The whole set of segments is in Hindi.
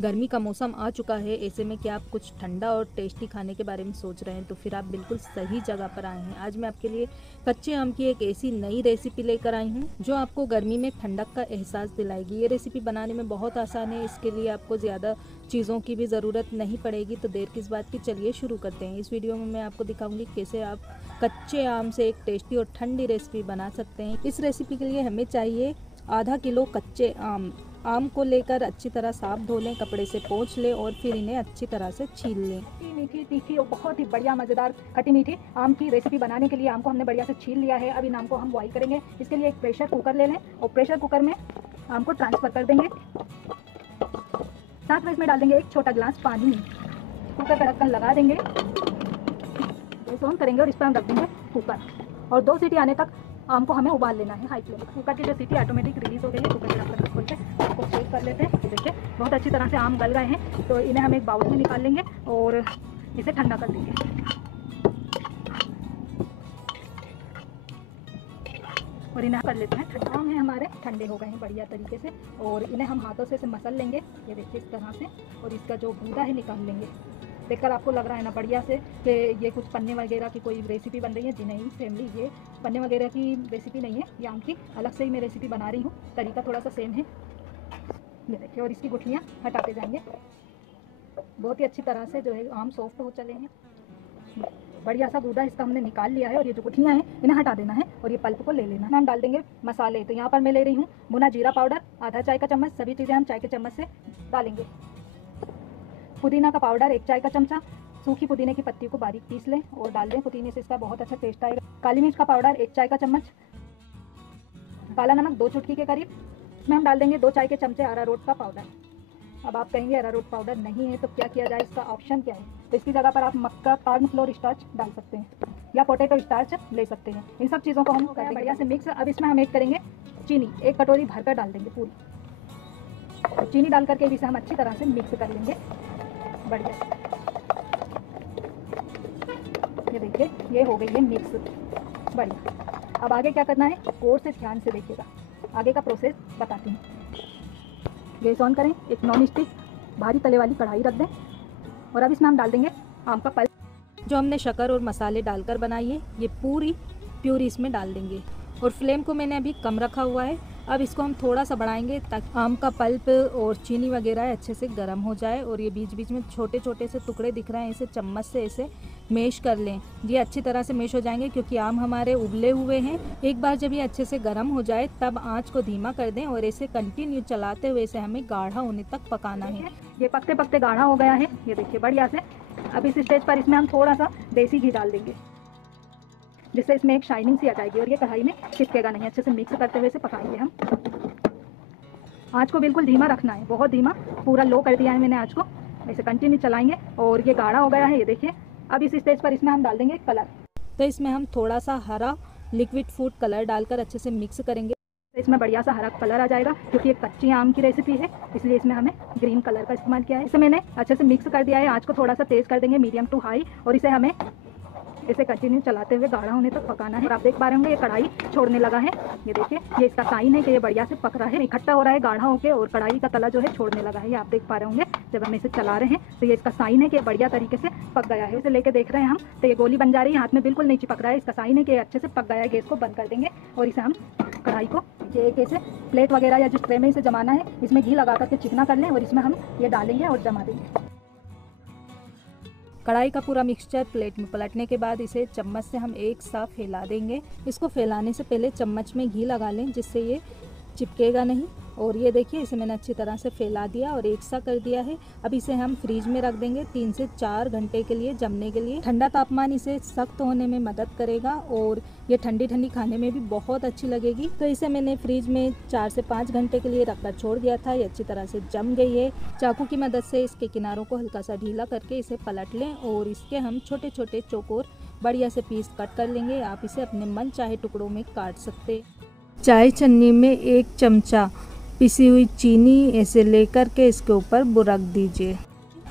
गर्मी का मौसम आ चुका है, ऐसे में क्या आप कुछ ठंडा और टेस्टी खाने के बारे में सोच रहे हैं तो फिर आप बिल्कुल सही जगह पर आए हैं। आज मैं आपके लिए कच्चे आम की एक ऐसी नई रेसिपी लेकर आई हूँ जो आपको गर्मी में ठंडक का एहसास दिलाएगी। ये रेसिपी बनाने में बहुत आसान है, इसके लिए आपको ज़्यादा चीज़ों की भी ज़रूरत नहीं पड़ेगी। तो देर किस बात की, चलिए शुरू करते हैं। इस वीडियो में मैं आपको दिखाऊंगी कैसे आप कच्चे आम से एक टेस्टी और ठंडी रेसिपी बना सकते हैं। इस रेसिपी के लिए हमें चाहिए आधा किलो कच्चे आम। आम को लेकर अच्छी तरह साफ धो लें, कपड़े से पोंछ लें और फिर इन्हें अच्छी तरह से छील लें। खट्टी मीठी तीखी और बहुत ही बढ़िया मज़ेदार खट्टी मीठी आम की रेसिपी बनाने के लिए आम को हमने बढ़िया से छील लिया है। अब इन आम को हम बॉईल करेंगे। इसके लिए एक प्रेशर कुकर ले लें और प्रेशर कुकर में आम को ट्रांसफ़र कर देंगे। साथ में इसमें डाल देंगे एक छोटा गिलास पानी। कुकर का ढक्कन लगा देंगे, गैस ऑन करेंगे और इस पर हम रख देंगे कुकर और 2 सीटी आने तक आम को हमें उबाल लेना है हाई फ्लेम पर। कुकर की जो सीटी ऑटोमेटिक रिलीज हो गई है। कुकर के ढक्कन खोल के आपको चेक कर लेते हैं। देखिए बहुत अच्छी तरह से आम गल गए हैं, तो इन्हें हम एक बाउल में निकाल लेंगे और इसे ठंडा कर देंगे। और इन्हें कर लेते हैं ठंडा। आम है हमारे ठंडे हो गए हैं बढ़िया तरीके से और इन्हें हम हाथों से मसल लेंगे। ये देखिए इस तरह से, और इसका जो गूदा है निकाल लेंगे। देखकर आपको लग रहा है ना बढ़िया से कि ये कुछ पन्ने वगैरह की कोई रेसिपी बन रही है। जी नहीं फैमिली, ये पन्ने वगैरह की रेसिपी नहीं है, ये आम की अलग से ही मैं रेसिपी बना रही हूँ। तरीका थोड़ा सा सेम है। ये देखिए, और इसकी गुठलियाँ हटाते जाएंगे। बहुत ही अच्छी तरह से जो है आम सॉफ्ट हो चले हैं। बढ़िया सा गूदा इसका हमने निकाल लिया है और ये जो गुठलियाँ हैं इन्हें हटा देना है और ये पल्प को ले लेना है। हम डाल देंगे मसाले। तो यहाँ पर मैं ले रही हूँ भुना जीरा पाउडर आधा चाय का चम्मच। सभी चीज़ें हम चाय के चम्मच से डालेंगे। पुदीना का पाउडर 1 चाय का चमचा। सूखी पुदीने की पत्ती को बारीक पीस लें और डाल दें। पुदीने से इसका बहुत अच्छा टेस्ट आएगा। काली मिर्च का पाउडर 1 चाय का चम्मच। काला नमक 2 चुटकी के करीब। इसमें हम डाल देंगे 2 चाय के चमचे अरारोट का पाउडर। अब आप कहेंगे अरारोट पाउडर नहीं है तो क्या किया जाए, इसका ऑप्शन क्या है? तो इसकी जगह पर आप मक्का कॉर्न फ्लोर स्टार्च डाल सकते हैं या पोटैटो स्टार्च ले सकते हैं। इन सब चीज़ों को हम कर बढ़िया से मिक्स। अब इसमें हम ऐड करेंगे चीनी। 1 कटोरी भरकर डाल देंगे पूरी। चीनी डाल करके इसे हम अच्छी तरह से मिक्स कर लेंगे बढ़िया से। ये देखिए ये हो गई है मिक्स बढ़िया। अब आगे क्या करना है, गौर से ध्यान से देखिएगा। आगे का प्रोसेस बताती हूँ। गैस ऑन करें, एक नॉन स्टिक भारी तले वाली कढ़ाई रख दें और अब इसमें हम डाल देंगे आम का पल्प। जो हमने शक्कर और मसाले डालकर बनाई है, ये पूरी प्यूरी इसमें डाल देंगे और फ्लेम को मैंने अभी कम रखा हुआ है। अब इसको हम थोड़ा सा बढ़ाएंगे ताकि आम का पल्प और चीनी वगैरह अच्छे से गर्म हो जाए। और ये बीच बीच में छोटे छोटे से टुकड़े दिख रहे हैं, इसे चम्मच से ऐसे मैश कर लें। ये अच्छी तरह से मैश हो जाएंगे क्योंकि आम हमारे उबले हुए हैं। एक बार जब ये अच्छे से गर्म हो जाए तब आंच को धीमा कर दें और इसे कंटिन्यू चलाते हुए इसे हमें गाढ़ा होने तक पकाना है। ये पकते पकते गाढ़ा हो गया है, ये देखिए बढ़िया से। अब इस स्टेज पर इसमें हम थोड़ा सा देसी घी डाल देंगे जिससे इसमें एक शाइनिंग सी आ जाएगी और ये कढ़ाई में चिपकेगा नहीं। अच्छे से मिक्स करते हुए इसे पकाएंगे हम। आँच को बिल्कुल धीमा रखना है, बहुत धीमा, पूरा लो कर दिया है मैंने आँच को। इसे कंटिन्यू चलाएंगे और ये गाढ़ा हो गया है, ये देखिए। अब इस स्टेज पर इसमें हम डाल देंगे कलर। तो इसमें हम थोड़ा सा हरा लिक्विड फूड कलर डालकर अच्छे से मिक्स करेंगे। इसमें बढ़िया सा हरा कलर आ जाएगा क्योंकि एक कच्ची आम की रेसिपी है, इसलिए इसमें हमें ग्रीन कलर का इस्तेमाल किया है। इसे मैंने अच्छे से मिक्स कर दिया है। आँच को थोड़ा सा तेज़ कर देंगे, मीडियम टू हाई, और इसे हमें इसे कंटिन्यू चलाते हुए गाढ़ा होने तक पकाना है। और आप देख पा रहे होंगे ये कढ़ाई छोड़ने लगा है। ये देखिए, ये इसका साइन है कि ये बढ़िया से पक रहा है, इकट्ठा हो रहा है गाढ़ा होकर और कढ़ाई का तला जो है छोड़ने लगा है। ये आप देख पा रहे होंगे जब हम इसे चला रहे हैं तो ये इसका साइन है कि बढ़िया तरीके से पक गया है। इसे लेके देख रहे हैं हम तो ये गोली बन जा रही है, हाथ में बिल्कुल नहीं चिपक रहा है। इसका साइन है कि अच्छे से पक गया है। गैस को बंद कर देंगे और इसे हम कढ़ाई को एक ऐसे प्लेट वगैरह या जिस ट्रे में इसे जमाना है इसमें घी लगा करके चिकना कर लें और इसमें हम ये डालेंगे और जमा देंगे। कढ़ाई का पूरा मिक्सचर प्लेट में पलटने के बाद इसे चम्मच से हम एक साथ फैला देंगे। इसको फैलाने से पहले चम्मच में घी लगा लें जिससे ये चिपकेगा नहीं। और ये देखिए, इसे मैंने अच्छी तरह से फैला दिया और एक सा कर दिया है। अब इसे हम फ्रीज में रख देंगे 3 से 4 घंटे के लिए जमने के लिए। ठंडा तापमान इसे सख्त होने में मदद करेगा और ये ठंडी ठंडी खाने में भी बहुत अच्छी लगेगी। तो इसे मैंने फ्रीज में 4 से 5 घंटे के लिए रखकर छोड़ दिया था। ये अच्छी तरह से जम गई है। चाकू की मदद से इसके किनारों को हल्का सा ढीला करके इसे पलट लें और इसके हम छोटे छोटे चौकोर बढ़िया से पीस कट कर लेंगे। आप इसे अपने मन चाहे टुकड़ों में काट सकते। चाय छन्नी में 1 चमचा पिसी हुई चीनी ऐसे लेकर के इसके ऊपर बुरक दीजिए।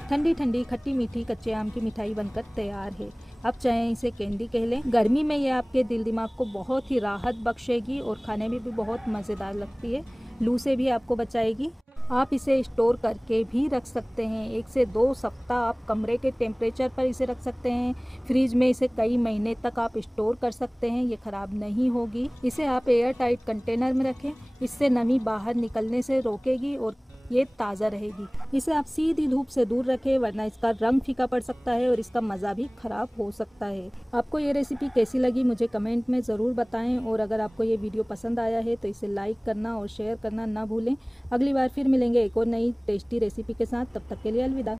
ठंडी ठंडी खट्टी मीठी कच्चे आम की मिठाई बनकर तैयार है। अब चाहे इसे कैंडी कह लें। गर्मी में ये आपके दिल दिमाग को बहुत ही राहत बख्शेगी और खाने में भी बहुत मज़ेदार लगती है। लू से भी आपको बचाएगी। आप इसे स्टोर करके भी रख सकते हैं। 1 से 2 सप्ताह आप कमरे के टेम्परेचर पर इसे रख सकते हैं। फ्रिज में इसे कई महीने तक आप स्टोर कर सकते हैं, ये ख़राब नहीं होगी। इसे आप एयर टाइट कंटेनर में रखें, इससे नमी बाहर निकलने से रोकेगी और ये ताज़ा रहेगी। इसे आप सीधी धूप से दूर रखें, वरना इसका रंग फीका पड़ सकता है और इसका मज़ा भी ख़राब हो सकता है। आपको ये रेसिपी कैसी लगी मुझे कमेंट में ज़रूर बताएं, और अगर आपको ये वीडियो पसंद आया है तो इसे लाइक करना और शेयर करना ना भूलें। अगली बार फिर मिलेंगे एक और नई टेस्टी रेसिपी के साथ, तब तक के लिए अलविदा।